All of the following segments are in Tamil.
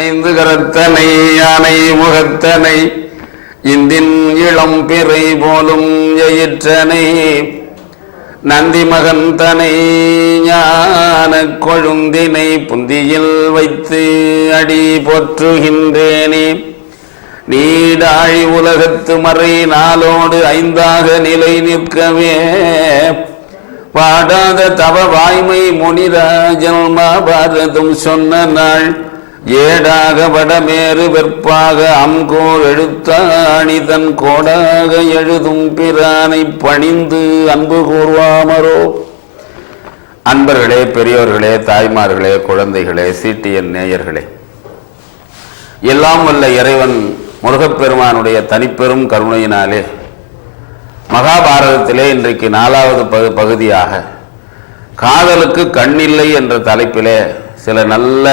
ஐந்து கரத்தனை யானை முகத்தனை இந்தின் இளம் பிறை போலும் எயிற்றனை நந்தி மகன் தனை ஞான கொழுந்தினை புந்தியில் வைத்து அடி போற்றுகின்றேனே. நீடாழி உலகத்து மறை நாளோடு ஐந்தாக நிலை நிற்கவே பாடாத தவ வாய்மை முனிராஜல் மாபாரதம் சொன்ன நாள் ஏடாக வடமேறு வெற்பாக அம்கோர் எழுத்தாணி தன் கோடாக எழுதும் பிரானை பணிந்து அன்பு கூர்வாமரோ. அன்பர்களே, பெரியோர்களே, தாய்மார்களே, குழந்தைகளே, சிடிஎன் நேயர்களே, எல்லாம் வல்ல இறைவன் முருகப்பெருமானுடைய தனிப்பெரும் கருணையினாலே மகாபாரதத்திலே இன்றைக்கு 4வது பகுதியாக காதலுக்கு கண்ணில்லை என்ற தலைப்பிலே சில நல்ல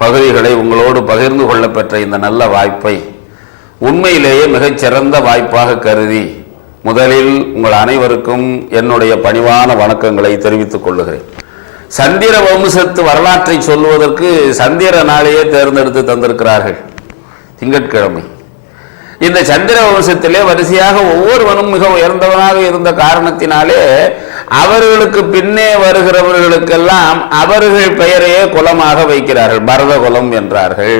பகுதிகளை உங்களோடு பகிர்ந்து கொள்ளப்பெற்ற இந்த நல்ல வாய்ப்பை உண்மையிலேயே மிகச்சிறந்த வாய்ப்பாக கருதி முதலில் உங்கள் அனைவருக்கும் என்னுடைய பணிவான வணக்கங்களை தெரிவித்துக் கொள்ளுகிறேன். சந்திர வம்சத்து வரலாற்றை சொல்வதற்கு சந்திர நாளையே தேர்ந்தெடுத்து தந்திருக்கிறார்கள், திங்கட்கிழமை. இந்த சந்திர வம்சத்திலே வரிசையாக ஒவ்வொருவனும் மிக உயர்ந்தவனாக இருந்த காரணத்தினாலே அவர்களுக்கு பின்னே வருகிறவர்களுக்கெல்லாம் அவர்கள் பெயரையே குலமாக வைக்கிறார்கள், பரத குலம் என்றார்கள்.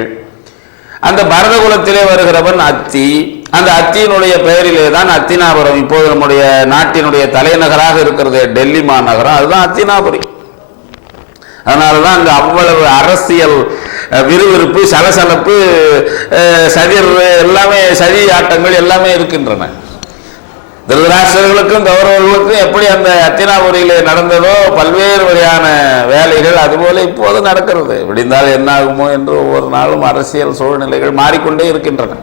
அந்த பரத குலத்திலே வருகிறவன் அத்தி. அந்த அத்தியினுடைய பெயரிலே தான் அத்தினாபுரம், இப்போது நம்முடைய நாட்டினுடைய தலைநகராக இருக்கிறது டெல்லி மாநகரம், அதுதான் அத்தினாபுரி. அதனாலதான் அங்கு அவ்வளவு அரசியல் விறுவிறுப்பு, சலசலப்பு, சதிர் எல்லாமே, சதி ஆட்டங்கள் எல்லாமே இருக்கின்றன. திருதராஷ்டிரர்களுக்கும் கௌரவர்களுக்கும் எப்படி அந்த அத்தினாபுரியிலே நடந்ததோ பல்வேறு வகையான வேலைகள் அதுபோல இப்போது நடக்கிறது. விடிந்தால் என்ன ஆகுமோ என்று ஒவ்வொரு நாளும் அரசியல் சூழ்நிலைகள் மாறிக்கொண்டே இருக்கின்றன.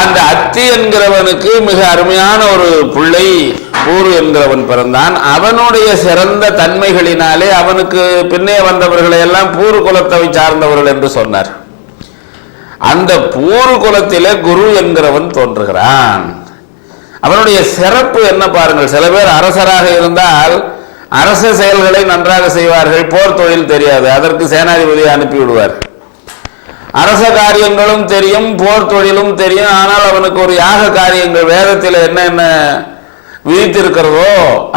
அந்த அத்தி என்கிறவனுக்கு மிக அருமையான ஒரு பிள்ளை பூரு என்கிறவன் பிறந்தான். அவனுடைய சிறந்த தன்மைகளினாலே அவனுக்கு பின்னே வந்தவர்களை எல்லாம் பூரு குலத்தை சார்ந்தவர்கள் என்று சொன்னார். அந்த பூரு குலத்திலே குரு என்கிறவன் தோன்றுகிறான். அவனுடைய சிறப்பு என்ன பாருங்கள். சில பேர் அரசராக இருந்தால் அரச செயல்களை நன்றாக செய்வார்கள், போர் தொழில் தெரியாது, அதற்கு சேனாதிபதியை அனுப்பி விடுவார். அரச காரியங்களும் தெரியும், போர் தொழிலும் தெரியும், ஆனால் அவனுக்கு ஒரு யாக காரியங்கள் வேதத்தில் என்னென்ன விதித்திருக்கிறதோ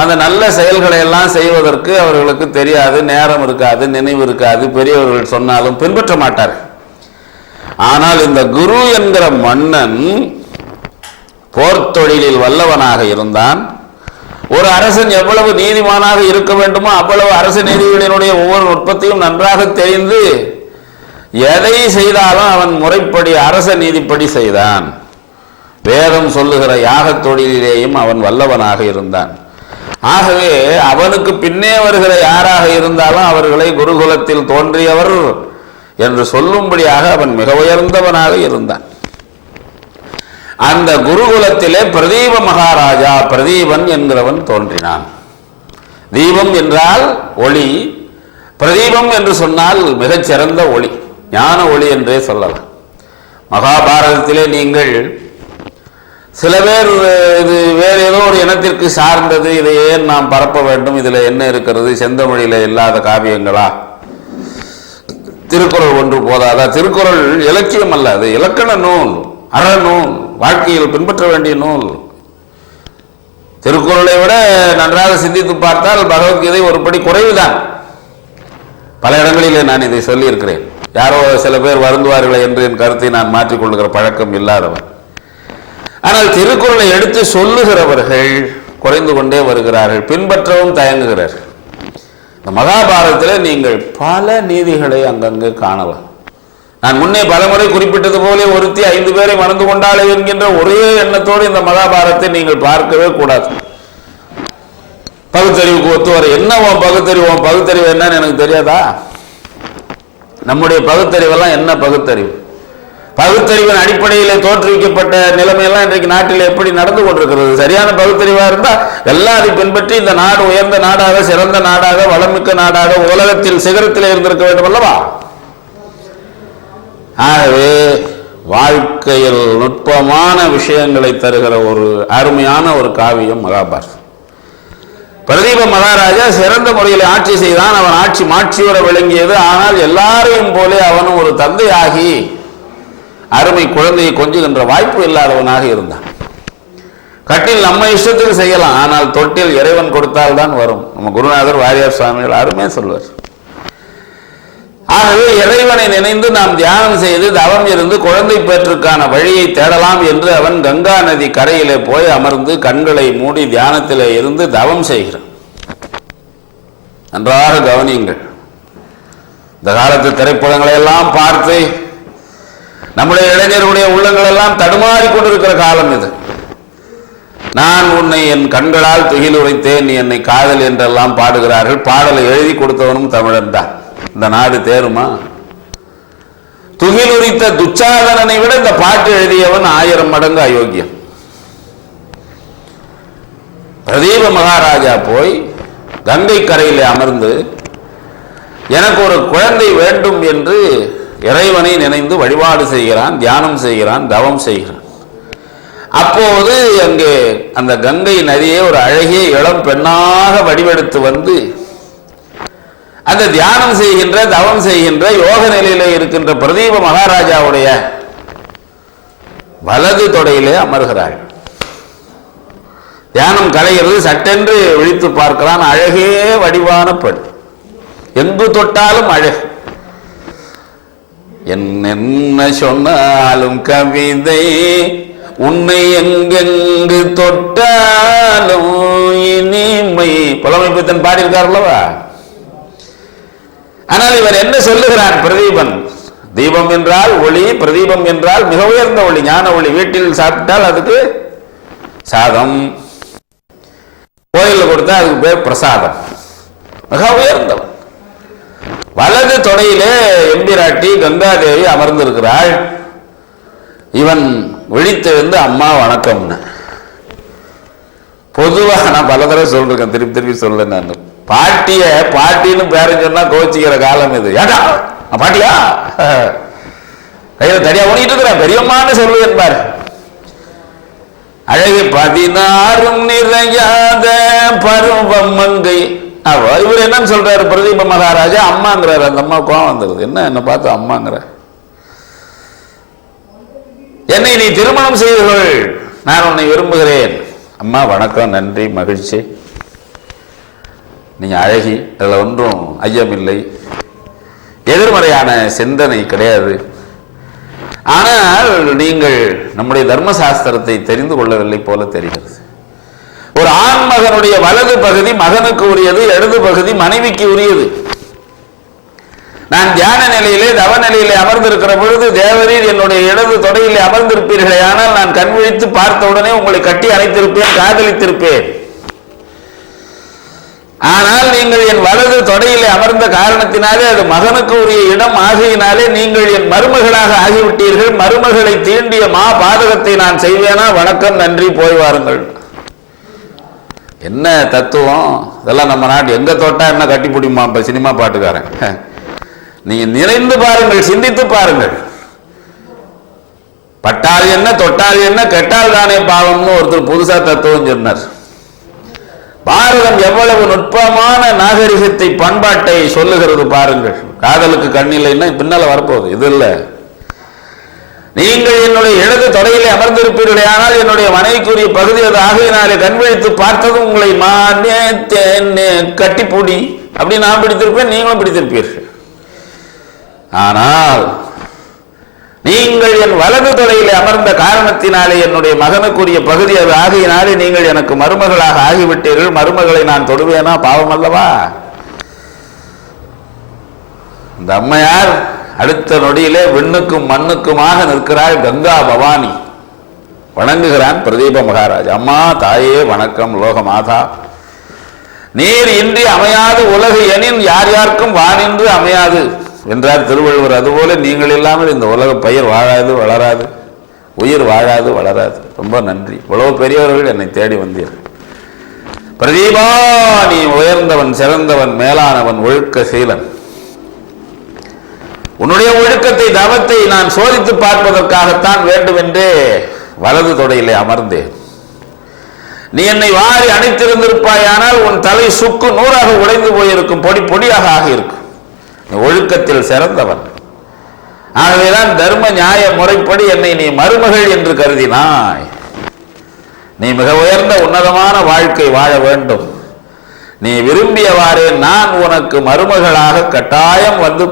அந்த நல்ல செயல்களை எல்லாம் செய்வதற்கு அவர்களுக்கு தெரியாது, நேரம் இருக்காது, நினைவு இருக்காது, பெரியவர்கள் சொன்னாலும் பின்பற்ற மாட்டார். ஆனால் இந்த குரு என்கிற மன்னன் போர் தொழிலில் வல்லவனாக இருந்தான். ஒரு அரசன் எவ்வளவு நீதிமானாக இருக்க வேண்டுமோ அவ்வளவு அரச நீதிகளினுடைய ஒவ்வொரு நுட்பத்தையும் நன்றாக தெரிந்து எதை செய்தாலும் அவன் முறைப்படி அரச நீதிப்படி செய்தான். வேதம் சொல்லுகிற யாக தொழிலிலேயும் அவன் வல்லவனாக இருந்தான். ஆகவே அவனுக்கு பின்னே வருகிற யாராக இருந்தாலும் அவர்களை குருகுலத்தில் தோன்றியவர் என்று சொல்லும்படியாக அவன் மிக உயர்ந்தவனாக இருந்தான். அந்த குருகுலத்திலே பிரதீப மகாராஜா, பிரதீபன் என்கிறவன் தோன்றினான். தீபம் என்றால் ஒளி, பிரதீபம் என்று சொன்னால் மிகச்சிறந்த ஒளி, ஞான ஒளி என்றே சொல்லலாம். மகாபாரதத்திலே நீங்கள் சில பேர் இது வேறு ஏதோ ஒரு இனத்திற்கு சார்ந்தது, இதை ஏன் நாம் பரப்ப வேண்டும், இதில் என்ன இருக்கிறது, செந்தமிழில இல்லாத காவியங்களா, திருக்குறள் ஒன்று போதாதா? திருக்குறள் இலக்கியம் அல்ல, அது இலக்கண நூல், அறநூல், வாழ்க்கையில் பின்பற்ற வேண்டிய நூல். திருக்குறளை விட நன்றாக சிந்தித்து பார்த்தால் பகவத்கீதை ஒரு படி குறைவுதான். பல இடங்களிலே நான் இதை சொல்லியிருக்கிறேன். யாரோ சில பேர் வருந்துவார்களே என்று என் கருத்தை நான் மாற்றிக்கொள்ளுகிற பழக்கம் இல்லாதவன். ஆனால் திருக்குறளை எடுத்து சொல்லுகிறவர்கள் குறைந்து கொண்டே வருகிறார்கள், பின்பற்றவும் தயங்குகிறார்கள். இந்த மகாபாரதத்தில் நீங்கள் பல நீதிகளை அங்கங்கே காணலாம். நான் முன்னே பலமுறை குறிப்பிட்டது போல ஒருத்தி 5 பேரை மணந்து கொண்டாளே என்கின்ற ஒரே எண்ணத்தோடு இந்த மகாபாரதத்தை நீங்கள் பார்க்கவே கூடாது. பகுத்தறிவுக்கு ஒத்து வர என்ன உன் பகுத்தறிவு என்னன்னு எனக்கு தெரியாதா? நம்முடைய பகுத்தறிவெல்லாம் என்ன பகுத்தறிவு? பகுத்தறிவின் அடிப்படையில் தோற்றுவிக்கப்பட்ட நிலைமையெல்லாம் இன்றைக்கு நாட்டில் எப்படி நடந்து கொண்டிருக்கிறது? சரியான பகுத்தறிவாக இருந்தால் எல்லாம் அதை பின்பற்றி இந்த நாடு உயர்ந்த நாடாக, சிறந்த நாடாக, வளமிக்க நாடாக, உலகத்தில் சிகரத்தில் இருந்திருக்க வேண்டும் அல்லவா? ஆகவே வாழ்க்கையில் நுட்பமான விஷயங்களை தருகிற ஒரு அருமையான ஒரு காவியம் மகாபாரதம். பிரதீப மகாராஜா சிறந்த முறையில் ஆட்சி செய்தான். அவன் ஆட்சி மாட்சியோட விளங்கியது. ஆனால் எல்லாரையும் போலே அவனும் ஒரு தந்தையாகி அருமை குழந்தையை கொஞ்சுகின்ற வாய்ப்பு இல்லாதவனாக இருந்தான். கட்டில் நம்ம இஷ்டத்துக்கு செய்யலாம், ஆனால் தொட்டில் இறைவன் கொடுத்தால் தான் வரும். நம்ம குருநாதர் வாரியார் சுவாமிகள் அருமையா சொல்வார். ஆகவே இறைவனை நினைந்து நாம் தியானம் செய்து தவம் இருந்து குழந்தை பேற்றுக்கான வழியை தேடலாம் என்று அவன் கங்கா நதி கரையிலே போய் அமர்ந்து கண்களை மூடி தியானத்திலே இருந்து தவம் செய்கிறான். நன்றாக கவனியுங்கள். இந்த காலத்து திரைப்படங்களை எல்லாம் பார்த்து நம்முடைய இளைஞர்களுடைய உள்ளங்கள் எல்லாம் தடுமாறி கொண்டிருக்கிற காலம் இது. நான் உன்னை என் கண்களால் துகில் உரைத்தேன், நீ என்னை காதல் என்றெல்லாம் பாடுகிறார்கள். பாடலை எழுதி கொடுத்தவனும் தமிழன் தான். இந்த நாடு தேருமா? துகில் உரித்த துச்சாதனனை விட இந்த பாட்டு எழுதியவன் 1000 மடங்கு அயோக்கியம். பிரதீப மகாராஜா போய் கங்கை கரையிலே அமர்ந்து எனக்கு ஒரு குழந்தை வேண்டும் என்று இறைவனை நினைந்து வழிபாடு செய்கிறான், தியானம் செய்கிறான், தவம் செய்கிறான். அப்போது அங்கே அந்த கங்கை நதியே ஒரு அழகிய இளம் பெண்ணாக வடிவெடுத்து வந்து அந்த தியானம் செய்கின்ற தவம் செய்கின்ற யோக நிலையிலே இருக்கின்ற பிரதீப மகாராஜாவுடைய வலது தொடையிலே அமர்கிறாள். தியானம் கலைகிறது. சட்டென்று விழித்து பார்க்கிறான். அழகே வடிவான பெண், எங்கு தொட்டாலும் அழகு. என்ன சொன்னாலும் கவிதை, உன்னை எங்கெங்கு தொட்டாலும் இனிமை. புலமைப்பித்தன் பாடியிருக்கார்களவா? ஆனால் இவர் என்ன சொல்லுகிறான்? பிரதீபன், தீபம் என்றால் ஒளி, பிரதீபம் என்றால் மிக உயர்ந்த ஒளி, ஞான ஒளி. வீட்டில் சாப்பிட்டால் அதுக்கு சாதம், கோயிலில் கொடுத்தா அதுக்கு பேர் பிரசாதம். மிக உயர்ந்தவன். வலது தொடையிலே எம்பிராட்டி கங்காதேவி அமர்ந்திருக்கிறாள். இவன் விழித்தெழுந்து அம்மா வணக்கம்னு. பொதுவாக நான் பல தடவை சொல்றேன், திருப்பி திருப்பி சொல்ல. நான் பாட்டிய பாட்டின்னு பேரன் சொன்னா கோச்சிக்கிற காலம் இது. ஏடா பாட்டியா கையில தனியா ஓடிட்டு இருக்கிறேன், பெரியம்மான்னு சொல்லுவேன் பாரு. அழகு 16 நிறையாத பருவம் மங்கை. இவர் என்னன்னு சொல்றாரு பிரதீப மகாராஜா? அம்மாங்கிறாரு. அந்த அம்மா கோவம் வந்துருது. என்ன பார்த்து அம்மாங்கிற? என்னை நீ திருமணம் செய்து கொள், நான் உன்னை விரும்புகிறேன். அம்மா வணக்கம், நன்றி, மகிழ்ச்சி, நீங்க அழகி, அதில் ஒன்றும் ஐயமில்லை, எதிர்மறையான சிந்தனை கிடையாது. ஆனால் நீங்கள் நம்முடைய தர்மசாஸ்திரத்தை தெரிந்து கொள்ளவில்லை போல தெரிகிறது. ஒரு ஆண் மகனுடைய வலது பகுதி மகனுக்கு உரியது, இடது பகுதி மனைவிக்கு உரியது. நான் தியான நிலையிலே தவ நிலையிலே அமர்ந்திருக்கிற பொழுது தேவரீர் என்னுடைய இடது தொடையிலே அமர்ந்திருப்பீர்களே, ஆனால் நான் கண் விழித்து பார்த்தவுடனே உங்களை கட்டி அணைத்திருப்பேன், காதலித்திருப்பேன். ஆனால் நீங்கள் என் வலது தொடையிலே அமர்ந்த காரணத்தினாலே அது மகனுக்கு உரிய இடம் ஆகையினாலே நீங்கள் என் மருமகளாக ஆகிவிட்டீர்கள். மருமகளை தீண்டிய மா பாதகத்தை நான் செய்வேனா? வணக்கம், நன்றி, போய் வாருங்கள். என்ன தத்துவம் இதெல்லாம்! நம்ம நாட்டு எங்க தொட்டா என்ன கட்டி பிடிமா சினிமா பாட்டுக்காரன். நீங்க நிறைந்து பாருங்கள், சிந்தித்து பாருங்கள். பட்டால் என்ன, தொட்டால் என்ன, கெட்டால் தானே பாவம்னு ஒருத்தர் புதுசா தத்துவம் சொன்னார். பாரதம் எவ்வளவு நுட்பமான நாகரிகத்தை, பண்பாட்டை சொல்லுகிறது பாருங்கள். காதலுக்கு கண்ணில்லைன்னா பின்னால வரப்போகுது. இது இல்லை. நீங்கள் என்னுடைய இடது தொடையிலே அமர்ந்திருப்பீர்களே, ஆனால் என்னுடைய மனைவிக்குரிய பகுதி அது ஆகையினாலே கண் விழித்து பார்த்ததும் உங்களை கட்டிப்பூடி அப்படி நான் பிடித்திருப்பேன், நீங்களும் பிடித்திருப்பீர்கள். ஆனால் நீங்கள் என் வலது தொடையிலே அமர்ந்த காரணத்தினாலே என்னுடைய மகனுக்குரிய பகுதி அது ஆகையினாலே நீங்கள் எனக்கு மருமகளாக ஆகிவிட்டீர்கள். மருமகளை நான் தொடுவேனா? பாவம் அல்லவா? இந்த அம்மையார் அடுத்த நொடியிலே விண்ணுக்கும் மண்ணுக்குமாக நிற்கிறாள். கங்கா பவானி. வணங்குகிறான் பிரதீப மகாராஜ். அம்மா தாயே வணக்கம், லோக மாதா, நீர் இன்றி அமையாது உலகு எனின் யார் யாருக்கும் வானின்று அமையாது என்றார் திருவள்ளுவர். அதுபோல நீங்கள் இல்லாமல் இந்த உலக பயிர் வாழாது, வளராது, உயிர் வாழாது, வளராது. ரொம்ப நன்றி. இவ்வளவு பெரியவர்கள் என்னை தேடி வந்தீர்கள். பிரதீபா, நீ உயர்ந்தவன், சிறந்தவன், மேலானவன், ஒழுக்க சீலன். உன்னுடைய ஒழுக்கத்தை, தவத்தை நான் சோதித்து பார்ப்பதற்காகத்தான் வேண்டும் என்றே வலது தொடையிலே அமர்ந்தேன். நீ என்னை வாரி அணைத்திருந்திருப்பாயானால் உன் தலை சுக்கு நூறாக உடைந்து போயிருக்கும், பொடி பொடியாக ஆகியிருக்கும். நீ ஒழுக்கத்தில் சிறந்தவன். ஆகவேதான் தர்ம நியாய முறைப்படி என்னை நீ மருமகள் என்று கருதினாய். நீ மிக உயர்ந்த உன்னதமான வாழ்க்கை வாழ வேண்டும். நீ விரும்பியவாறே நான் உனக்கு மருமகளாக கட்டாயம் வந்து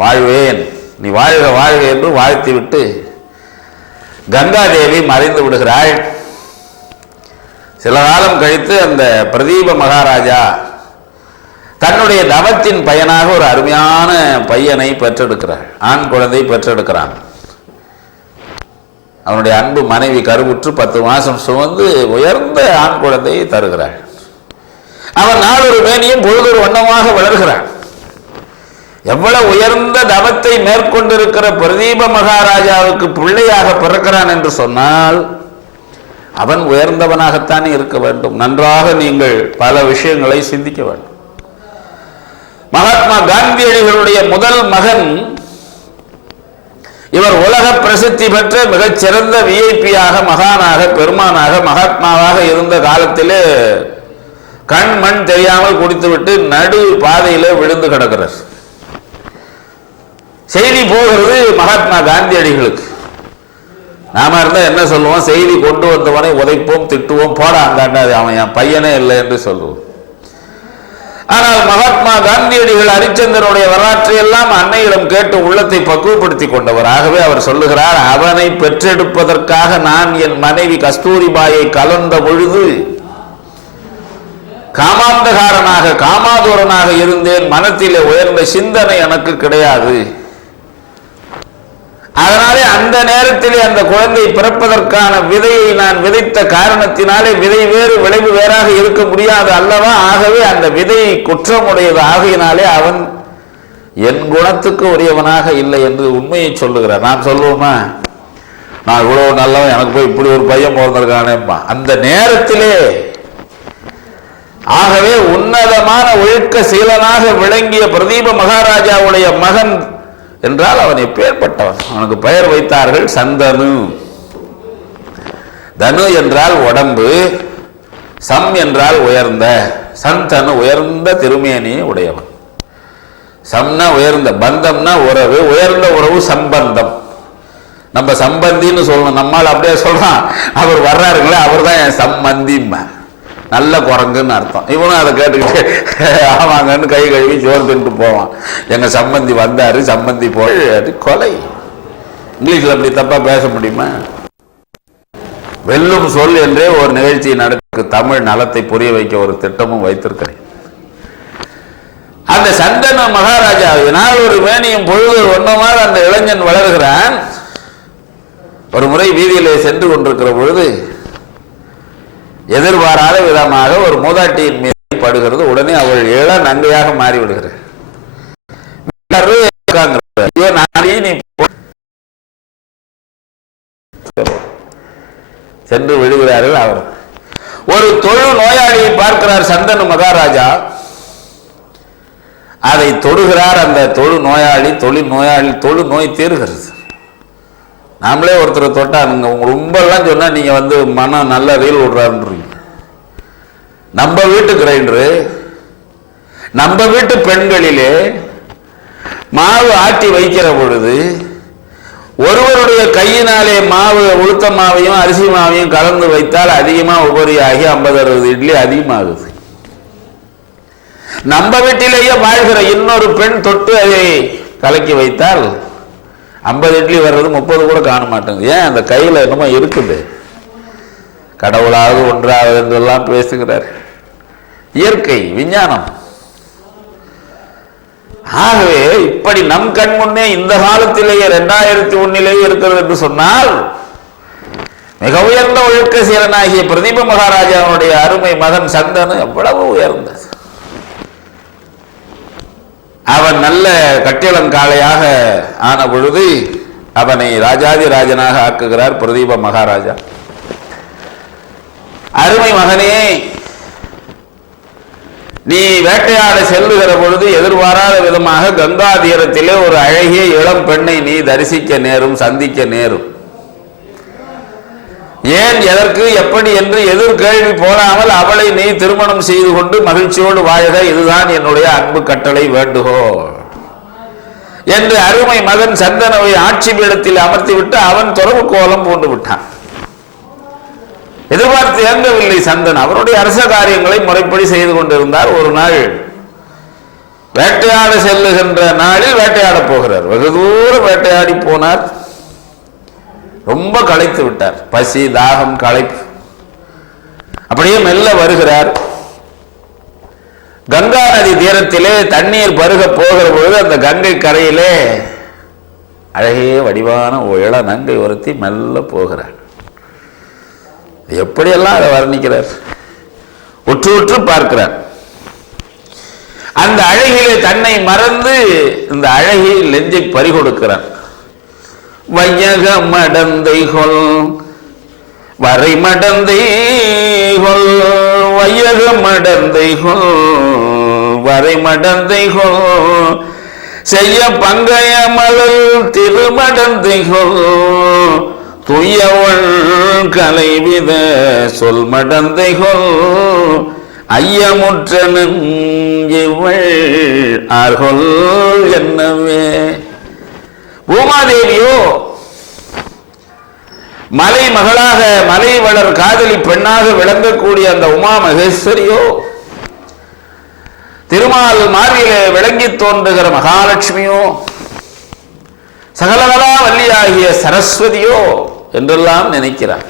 வாழ்வேன். நீ வாழ்க வாழ்க என்று வாழ்த்திவிட்டு கங்காதேவி மறைந்து விடுகிறாள். சில காலம் கழித்து அந்த பிரதீப மகாராஜா தன்னுடைய தவத்தின் பயனாக ஒரு அருமையான பையனை பெற்றெடுக்கிறார். ஆண் குழந்தை பெற்றெடுக்கிறான். அவனுடைய அன்பு மனைவி கருவுற்று 10 மாதம் சுமந்து உயர்ந்த ஆண் குழந்தையை தருகிறாள். அவன் நாளொரு மேனியும் பொழுதொரு வண்ணமாக வளர்கிறான். எவ்வளவு உயர்ந்த தவத்தை மேற்கொண்டிருக்கிற பிரதீப மகாராஜாவுக்கு பிள்ளையாக பிறக்கிறான் என்று சொன்னால் அவன் உயர்ந்தவனாகத்தானே இருக்க வேண்டும். நன்றாக நீங்கள் பல விஷயங்களை சிந்திக்க வேண்டும். மகாத்மா காந்தியடிகளுடைய முதல் மகன் இவர் உலக பிரசித்தி பெற்ற மிகச்சிறந்த விஐபியாக, மகானாக, பெருமானாக, மகாத்மாவாக இருந்த காலத்திலே கண் மண் தெரியாமல் குடித்துவிட்டு நடு பாதையிலே விழுந்து கிடக்கிறார். செய்தி போகிறது மகாத்மா காந்தியடிகளுக்கு. நாம இருந்தா என்ன சொல்லுவோம்? செய்தி கொண்டு வந்தவனை உதைப்போம், திட்டுவோம், போட அந்தாண்டா அவன் என் பையனே இல்லை என்று சொல்லுவோம். ஆனால் மகாத்மா காந்தியடிகள் ஹரிச்சந்திரனுடைய வரலாற்றை எல்லாம் அன்னையிடம் கேட்டு உள்ளத்தை பக்குவப்படுத்தி கொண்டவர். ஆகவே அவர் சொல்லுகிறார், அவனை பெற்றெடுப்பதற்காக நான் என் மனைவி கஸ்தூரிபாயை கலந்த பொழுது காமாந்தகாரனாக, காமாதூரனாக இருந்தேன். மனத்திலே உயர்ந்த சிந்தனை எனக்கு கிடையாது. அதனாலே அந்த நேரத்திலே அந்த குழந்தை பிறப்பதற்கான விதையை நான் விதைத்த காரணத்தினாலே விதை வேறு விளைவு வேறாக இருக்க முடியாது அல்லவா? ஆகவே அந்த விதையை குற்றமுடையது ஆகையினாலே அவன் என் குணத்துக்கு உரியவனாக இல்லை என்று உண்மையை சொல்லுகிறார். நான் சொல்லுவோமா, நான் இவ்வளவு நல்லவன், எனக்கு போய் இப்படி ஒரு பையன் பிறந்திருக்கானேப்பா அந்த நேரத்திலே. ஆகவே உன்னதமான ஒழுக்க சீலனாக விளங்கிய பிரதீப மகாராஜாவுடைய மகன் என்றால் அவன் எப்பேற்பட்டவன். அவனுக்கு பெயர் வைத்தார்கள் சந்தனு. தனு என்றால் உடம்பு, சம் என்றால் உயர்ந்த, சந்தனு உயர்ந்த திருமேனியை உடையவன். சம்னா உயர்ந்த, பந்தம்னா உறவு, உயர்ந்த உறவு சம்பந்தம். நம்ம சம்பந்தின்னு சொல்லணும். நம்மால் அப்படியே சொல்றான், அவர் வர்றாருங்களே அவர் தான் என் சம்பந்திம்மா, நல்ல குரங்குன்னு அர்த்தம். இவனும் அதை கேட்டுக்கிட்டு ஆமாங்கன்னு கை கழுவி சோறு தின்ட்டு போவான். எங்க சம்பந்தி வந்தாரு, சம்பந்தி போய் அது கொலை. இங்கிலீஷ்ல அப்படி தப்பா பேச முடியுமா? வெல்லும் சொல் என்றே ஒரு நிகழ்ச்சி நடக்கு. தமிழ் நலத்தை புரிய வைக்க ஒரு திட்டமும் வைத்திருக்கிறேன். அந்த சந்தன மகாராஜாவினால் ஒரு மேனியும் பொழுது ஒன்னமாக அந்த இளைஞன் வளர்கிறான். ஒரு முறை வீதியிலே சென்று கொண்டிருக்கிற பொழுது எதிர்பாராத விதமாக ஒரு மூதாட்டியின் மீது படுகிறது. உடனே அவள் இள நங்கையாக மாறிவிடுகிறார். சென்று விடுகிறார்கள். அவர் ஒரு தொழு நோயாளியை பார்க்கிறார் சந்தனு மகாராஜா. அதை தொடுகிறார். அந்த தொழு நோயாளி, தொழு நோய் தீர்கிறது. நாமளே ஒருத்தரை தொட்டா உங்க ரொம்பலாம் சொன்னா நீங்க வந்து மனம் நல்ல ரீல் விடுறாருன்றீங்க. நம்ம வீட்டு கிரைண்டரு, நம்ம வீட்டு பெண்களிலே மாவு ஆட்டி வைக்கிற பொழுது ஒருவருடைய கையினாலே மாவு, உளுத்த மாவையும் அரிசி மாவையும் கலந்து வைத்தால் அதிகமா உபரியாகி 50-60 இட்லி அதிகமாகுது. நம்ம வீட்டிலேயே வாழ்கிற இன்னொரு பெண் தொட்டு அதை கலக்கி வைத்தால் 50 இட்லி வர்றது 30 கூட காண மாட்டேங்குது. ஏன்? அந்த கையில் என்னமோ இருக்குது. கடவுளாவது ஒன்றாவது என்றெல்லாம் பேசுகிறார். இயற்கை, விஞ்ஞானம். ஆகவே இப்படி நம் கண் முன்னே இந்த காலத்திலேயே 2001 இருக்கிறது என்று சொன்னால் மிக உயர்ந்த ஒழுக்க சீலனாகிய பிரதீப மகாராஜாவுடைய அருமை மகன் சந்தனு எவ்வளவு உயர்ந்தது. அவன் நல்ல கட்டிளங்காளையாக ஆன பொழுது அவனை ராஜாதி ராஜனாக ஆக்குகிறார் பிரதீப மகாராஜா. அருமை மகனே, நீ வேட்டையாட செல்லுகிற பொழுது எதிர்பாராத விதமாக கங்கா தீரத்திலே ஒரு அழகிய இளம் பெண்ணை நீ தரிசிக்க நேரும், சந்திக்க நேரும். ஏன், எதற்கு, எப்படி என்று எதிர்கேள்வி போடாமல் அவளை நீ திருமணம் செய்து கொண்டு மகிழ்ச்சியோடு வாழ்க, இதுதான் என்னுடைய அன்பு கட்டளை, வேண்டுகோள் என்று அருமை மகன் சந்தனுவை ஆட்சி பீடத்தில் அமர்த்திவிட்டு அவன் துறவு கோலம் பூண்டு விட்டான். எதிர்பார்த்து இயங்கவில்லை சந்தன். அவருடைய அரச காரியங்களை முறைப்படி செய்து கொண்டிருந்தார். ஒரு நாள் வேட்டையாட செல்லுகின்ற நாளில் வேட்டையாட போகிறார். வெகு தூரம் வேட்டையாடி போனார். ரொம்ப களைத்து விட்டார். பசி, தாகம், களைப்பு. அப்படியே மெல்ல வருகிறார். கங்கா நதி தீரத்திலே தண்ணீர் பருக போகிற பொழுது அந்த கங்கை கரையிலே அழகே வடிவான இள நங்கை ஒருத்தி மெல்ல போகிறார். எப்படியெல்லாம் அதை வர்ணிக்கிறார். உற்று உற்று பார்க்கிறார். அந்த அழகிலே தன்னை மறந்து இந்த அழகி நெஞ்சை பறிகொடுக்கிறார். வையக மடந்தைகொள் வரை மடந்தைகொள், வையக மடந்தைகொள் வரை மடந்தைகொள், செய்ய பங்கைய மலர் திருமடந்தைகொள், துயவள் கலைவித சொல் மடந்தைகொள், ஐயமுற்றனன் இவள் ஆர்கொள் என்னவே. பூமாதேவியோ மலை மகளாக, மலை வளர் காதலி பெண்ணாக விளங்கக்கூடிய அந்த உமா மகேஸ்வரியோ, திருமால் மார்பிலே விளங்கி தோன்றுகிற மகாலட்சுமியோ, சகலகலா வல்லியாகிய சரஸ்வதியோ என்றெல்லாம் நினைக்கிறார்.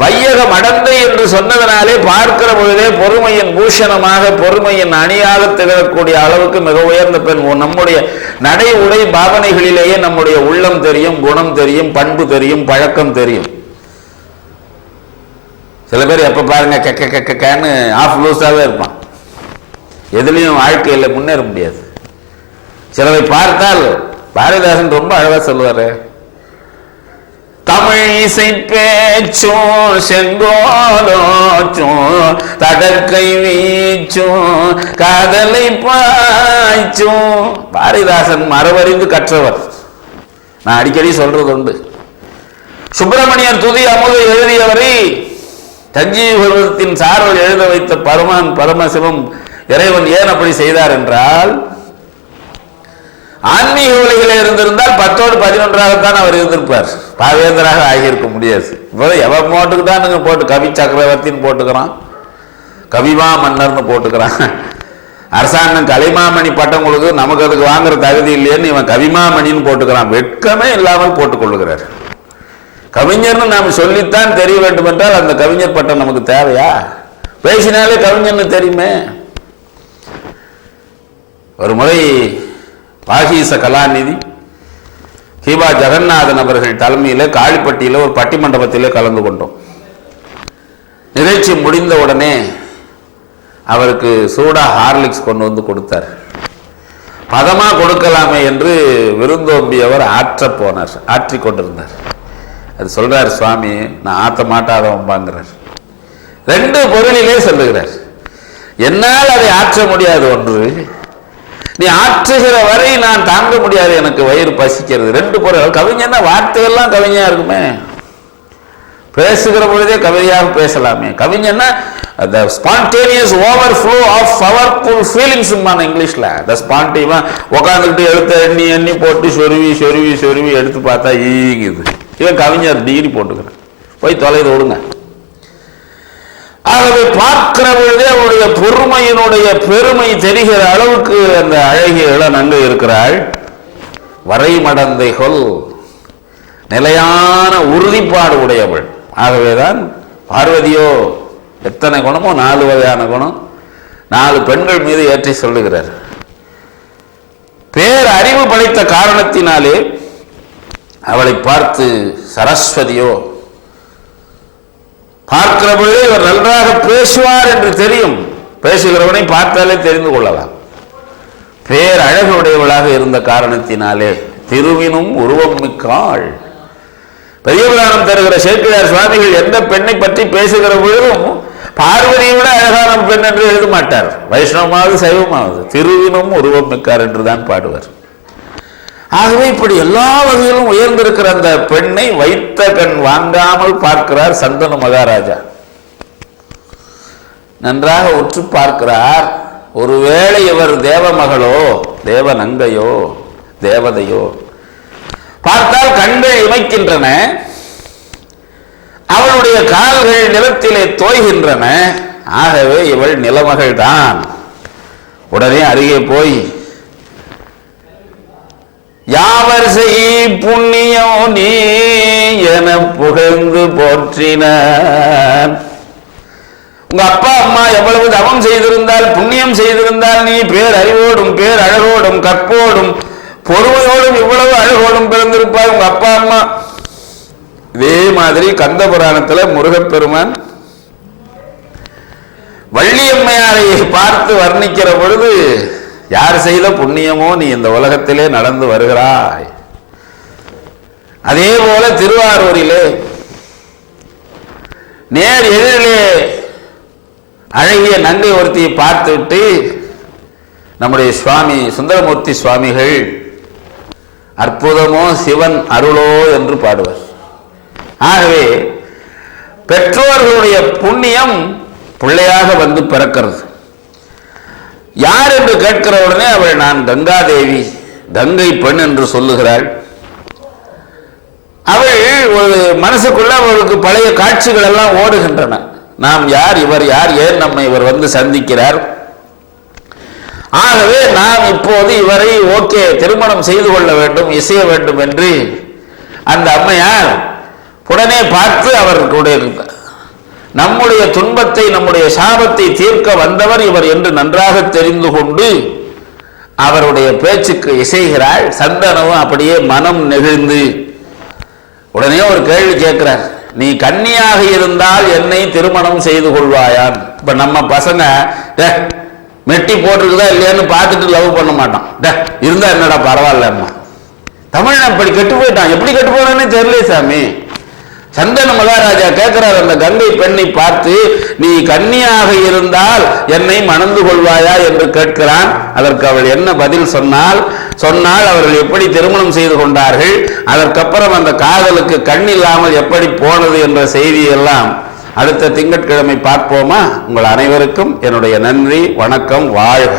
வையக மடந்தை என்று சொன்னதனாலே பார்க்கிற பொழுதே பொறுமையின் பூஷணமாக, பொறுமையின் அணியாக திகழக்கூடிய அளவுக்கு மிக உயர்ந்த பெண். நம்முடைய நடை உடை பாவனைகளிலேயே நம்முடைய உள்ளம் தெரியும், குணம் தெரியும், பண்பு தெரியும், பழக்கம் தெரியும். சில பேர் எப்ப பாருங்க கெக்க கெக்கன்னு ஆஃப் லூஸாவே இருப்பான். எதுலையும் வாழ்க்கையில் முன்னேற முடியாது. சிலரை பார்த்தால் பாரதிதாசன் ரொம்ப அழகா சொல்லுவாரு, தமிழ் இசை பேச்சும் செங்கோலோச்சும் தடக்கை வீச்சும் காதலை பாய்ச்சும். பாரதிதாசன் மரபறிந்து கற்றவர். நான் அடிக்கடி சொல்றது உண்டு. சுப்பிரமணியர் துதி அமுதை எழுதியவரை சஞ்சீவத்தின் சார்பில் எழுத வைத்த பரமசிவம் இறைவன் ஏன் அப்படி செய்தார் என்றால், ஆன்மீக உலகில் இருந்திருந்தால் 10ஓடு 11ஆகத்தான் அவர் இருந்திருப்பார். பாவேந்தராக ஆகியிருக்க முடியாது. இப்போ எவன் போட்டுக்கிட்டானுங்க போட்டு கவி சக்கரவர்த்தின்னு போட்டுக்கிறான், கவிமா மன்னர்னு போட்டுக்கிறான். அரசாங்கம் கலைமாமணி பட்டம் கொடுக்கு, நமக்கு அதுக்கு வாங்குற தகுதி இல்லையேன்னு இவன் கவிமாமணின்னு போட்டுக்கிறான். வெட்கமே இல்லாமல் போட்டுக் கொள்ளுகிறார். கவிஞர்னு நாம் சொல்லித்தான் தெரிய வேண்டும் என்றால் அந்த கவிஞர் பட்டம் நமக்கு தேவையா? பேசினாலே கவிஞர்னு தெரியுமே. ஒரு முறை பாகீச கலாநிதி ஹீபா ஜெகநாதன் அவர்கள் தலைமையில் காளிப்பட்டியில் ஒரு பட்டி மண்டபத்திலே கலந்து கொண்டோம். நிகழ்ச்சி முடிந்த உடனே அவருக்கு சூடா ஹார்லிக்ஸ் கொண்டு வந்து கொடுத்தார். பதமா கொடுக்கலாமே என்று விருந்தோம்பியவர் ஆற்றிக் கொண்டிருந்தார். அது சொல்றார், சுவாமி நான் ஆத்த மாட்டாதவம்பாங்கிறார். 2 பொருளிலே சொல்லுகிறார். என்னால் அதை ஆற்ற முடியாது. ஒன்று, நீ ஆற்றுகிற வரை நான் தாங்க முடியாது, எனக்கு வயிறு பசிக்கிறது. 2 பொருள். கவிஞன்னா வார்த்தையெல்லாம் கவிஞா இருக்குமே, பேசுகிற பொழுதே கவிதையாக பேசலாமே. கவிஞன்னா the spontaneous overflow of powerful feelings இங்கிலீஷ்ல. the spontaneous உட்காந்துக்கிட்டு எழுத்த எண்ணி எண்ணி போட்டு சொருவி சொருவி சொருவி எடுத்து பார்த்தா ஈங்குது. இவன் கவிஞர் டிகிரி போட்டுக்கிறேன், போய் தொலைது விடுங்க. ஆகவே பார்க்கிற பொழுதே அவருடைய பொறுமையினுடைய பெருமை தெரிகிற அளவுக்கு அந்த அழகிய இளநங்கை இருக்கிறாள். வரை மடந்தைகள், நிலையான உறுதிப்பாடு உடையவள். ஆகவேதான் பார்வதியோ எத்தனை குணமோ 4 வகையான குணம் 4 பெண்கள் மீது ஏற்றி சொல்லுகிறார். பேர் அறிவு படைத்த காரணத்தினாலே அவளை பார்த்து சரஸ்வதியோ, பார்க்கிற பொழுதே இவர் நன்றாக பேசுவார் என்று தெரியும். பேசுகிறவனை பார்த்தாலே தெரிந்து கொள்ளலாம். பேர் அழகு உடையவளாக இருந்த காரணத்தினாலே திருவினும் உருவம் மிக்காள். பெரிய புராணம் தருகிற சேக்கிழார் சுவாமிகள் எந்த பெண்ணை பற்றி பேசுகிற பொழுதும் பார்வதியை விட அழகான பெண் என்று எழுத மாட்டார். வைஷ்ணவமாவது சைவமாவது திருவினும் உருவம் மிக்கார் என்றுதான் பாடுவார். ஆகவே இப்படி எல்லா வகையிலும் உயர்ந்திருக்கிற அந்த பெண்ணை வைத்த கண் வாங்காமல் பார்க்கிறார் சந்தனு மகாராஜா. நன்றாக உற்று பார்க்கிறார். ஒருவேளை இவர் தேவமகளோ தேவ நங்கையோ தேவதையோ? பார்த்தால் கண்கள் இமைக்கின்றன, அவளுடைய கால்கள் நிலத்திலே தோய்கின்றன. ஆகவே இவள் நிலமகள் தான். உடனே அருகே போய் யாவர் செய் புண்ணியோ நீ என புகழ்ந்து போற்றினான். உங்க அப்பா அம்மா எவ்வளவு தவம் செய்திருந்தால், புண்ணியம் செய்திருந்தால், நீ பேர் அறிவோடும் பேர் அழகோடும் கற்போடும் பொறுமையோடும் இவ்வளவு அழகோடும் பிறந்திருப்பார் உங்க அப்பா அம்மா. இதே மாதிரி கந்த புராணத்துல முருகப்பெருமான் வள்ளியம்மையாரை பார்த்து வர்ணிக்கிற பொழுது, யார் செய்த புண்ணியமோ நீ இந்த உலகத்திலே நடந்து வருகிறாய். அதே போல திருவாரூரிலே நேர் எதிரிலே அழகிய நங்கை ஒருத்தியை பார்த்துவிட்டு நம்முடைய சுவாமி சுந்தரமூர்த்தி சுவாமிகள் அற்புதமோ சிவன் அருளோ என்று பாடுவார். ஆகவே பெற்றோர்களுடைய புண்ணியம் பிள்ளையாக வந்து பிறக்கிறது. யார் என்று கேட்கிற உடனே அவள் நான் கங்காதேவி, கங்கை பெண் என்று சொல்லுகிறாள். அவள் ஒரு மனசுக்குள்ள அவளுக்கு பழைய காட்சிகள் எல்லாம் ஓடுகின்றன. நாம் யார், இவர் யார், ஏன் நம்மை இவர் வந்து சந்திக்கிறார்? ஆகவே நாம் இப்போது இவரை ஓகே திருமணம் செய்து கொள்ள வேண்டும், இசைய வேண்டும் என்று அந்த அம்மையார் உடனே பார்த்து அவர்களுடைய நம்முடைய துன்பத்தை நம்முடைய சாபத்தை தீர்க்க வந்தவர் இவர் என்று நன்றாக தெரிந்து கொண்டு அவருடைய பேச்சுக்கு இசைகிறாள். சந்தனவும் அப்படியே மனம் நெகிழ்ந்து உடனே ஒரு கேள்வி கேட்கிறார், நீ கன்னியாக இருந்தால் என்னை திருமணம் செய்து கொள்வாயான்? இப்ப நம்ம பசங்க மெட்டி போட்டிருக்குதா இல்லையான்னு பார்த்துட்டு லவ் பண்ண மாட்டான். இருந்தா என்னடா பரவாயில்லம்மா. தமிழ் அப்படி கெட்டு போயிட்டான். எப்படி கெட்டு போனான்னு தெரியல சாமி. சந்தன மகாராஜா கேட்கிறார் அந்த கங்கை பெண்ணை பார்த்து, நீ கன்னியாக இருந்தால் என்னை மணந்து கொள்வாயா என்று கேட்கிறான். அதற்கு அவள் என்ன பதில் சொன்னால் அவர்கள் எப்படி திருமணம் செய்து கொண்டார்கள், அதற்கப்புறம் அந்த காதலுக்கு கண் இல்லாமல் எப்படி போனது என்ற செய்தியெல்லாம் அடுத்த திங்கட்கிழமை பார்ப்போமா? உங்கள் அனைவருக்கும் என்னுடைய நன்றி, வணக்கம், வாழ்க.